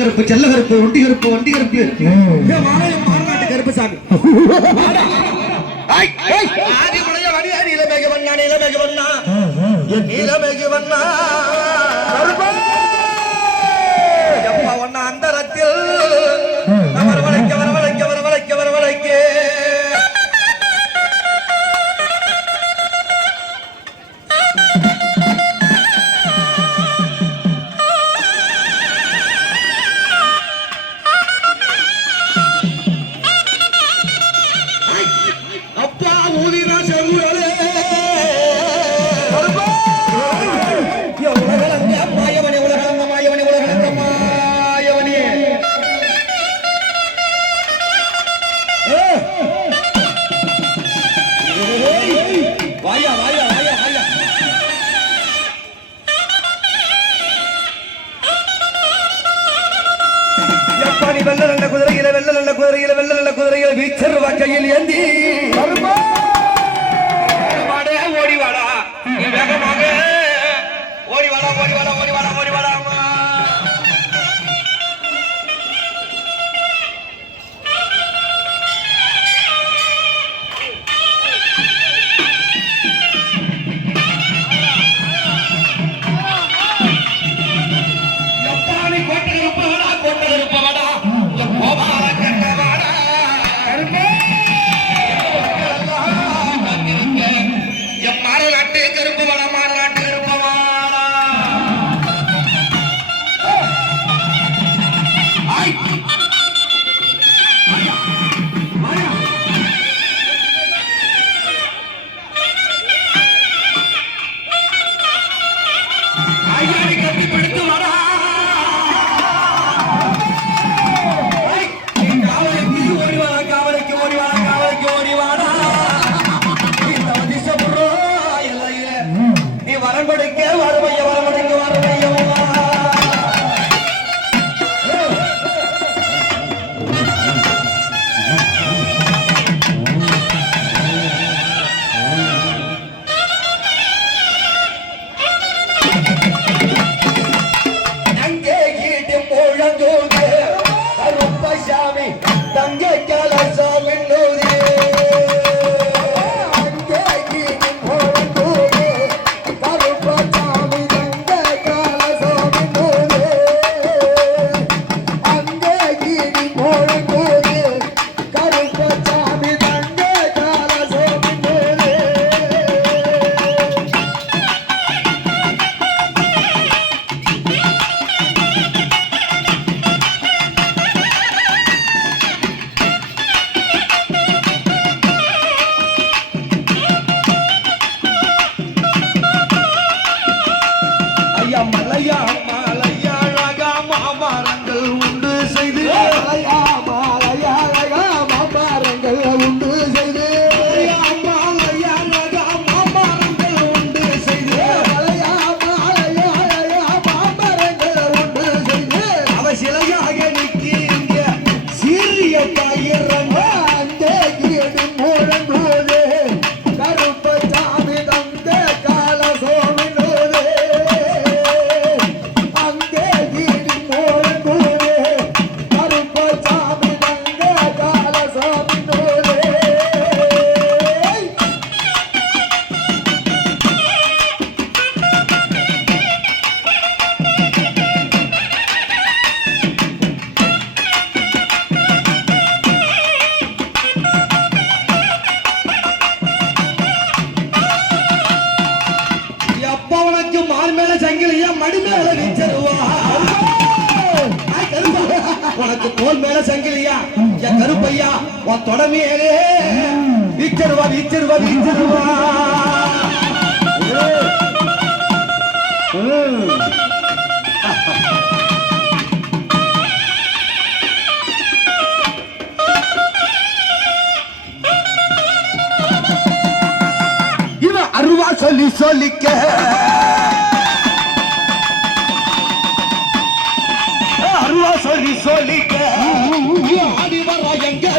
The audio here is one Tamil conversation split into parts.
கருப்பு செல்ல கருப்பு ஒண்டி கருப்பு வண்டி கருப்பு. கருப்பு சாமி ஆதி உடைய வடிவாரி இளமேக வண்ணா இளமேக வண்ணா நல்ல குதிரையில வெள்ள நல்ல குதிரையில வெள்ள நல்ல குதிரையில வீச்சர்வா கையில் ஏந்தி. ஓடி வேகமாக ஓடி வாடா ஓடி வாடா தோல் மேல சங்கிலியா? என் கருப்பையா? உன் தொடமையே வீச்சருவா வீச்சருவா வீச்சருவா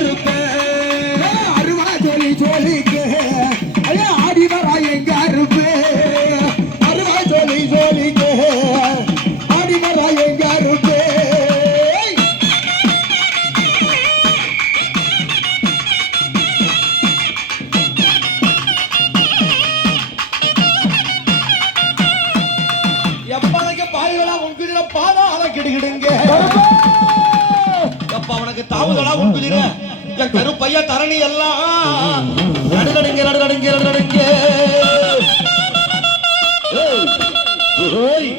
அருப்ப அருவா சொல்லி சொல்லிக்கு ஐயா ஆடி வரா எங்க அருப்பு அருவா சொல்லி சொல்லிக்கு ஆடி வரா எங்க அருப்பு எப்பளைக்கு பாய்களா உங்க பாதம் அழகிடுங்க அப்பா உனக்கு தாமதடா உன் குதிரை என் கருப்பையா தரணி எல்லாம் நடுநடுங்க நடுநடுங்க. நடுநடுங்க ஏய்,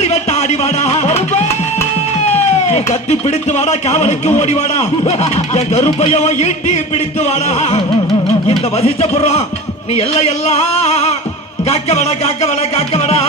பாரி வெட்ட ஆடி வாடா நீ கத்தி பிடித்து வாடா காவலுக்கு ஓடி வாடா என் கருப்பையவன் ஈட்டி பிடித்து வாடா. இந்த வசிச்ச புறம் நீ எல்லாம் எல்லாம் காக்க வேடா காக்க வேடா காக்க வேடா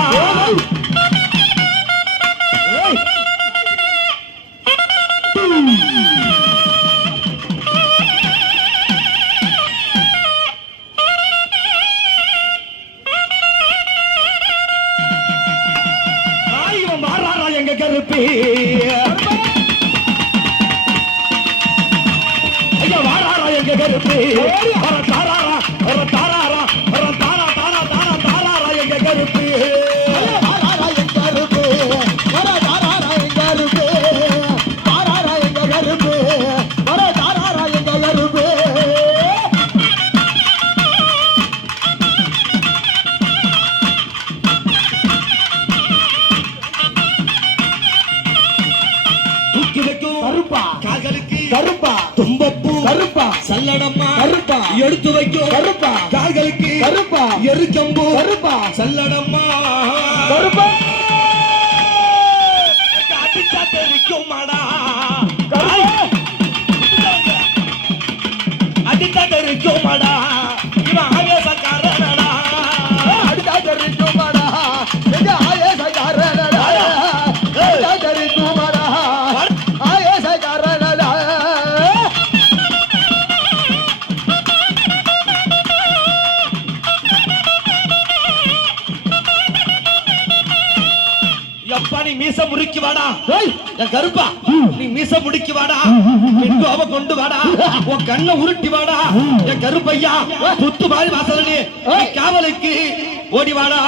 கருப்பா. கால்களுக்கு கருப்பா. தும்பப்பூ. கருப்பா. சல்லடம்மா. கருப்பா. எடுத்து வைக்கும். கருப்பா. கால்களுக்கு கருப்பா. எருக்கம்பூ கருப்பா. சல்லடம்மா. கருப்பா. அடிச்சா தெரிக்கும் மாடா கருப்பா. அடிச்சா தெரிக்கும் நீ மீச முறுக்கி வாடா. என் கருப்பா நீ மீச முடுக்கி வாடா. கோவ கொண்டு வாடா. உன் கண்ணை உருட்டி வாடா. என் கருப்பையா துத்து மாதிரி வாசல் காவலுக்கு ஓடி வாடா.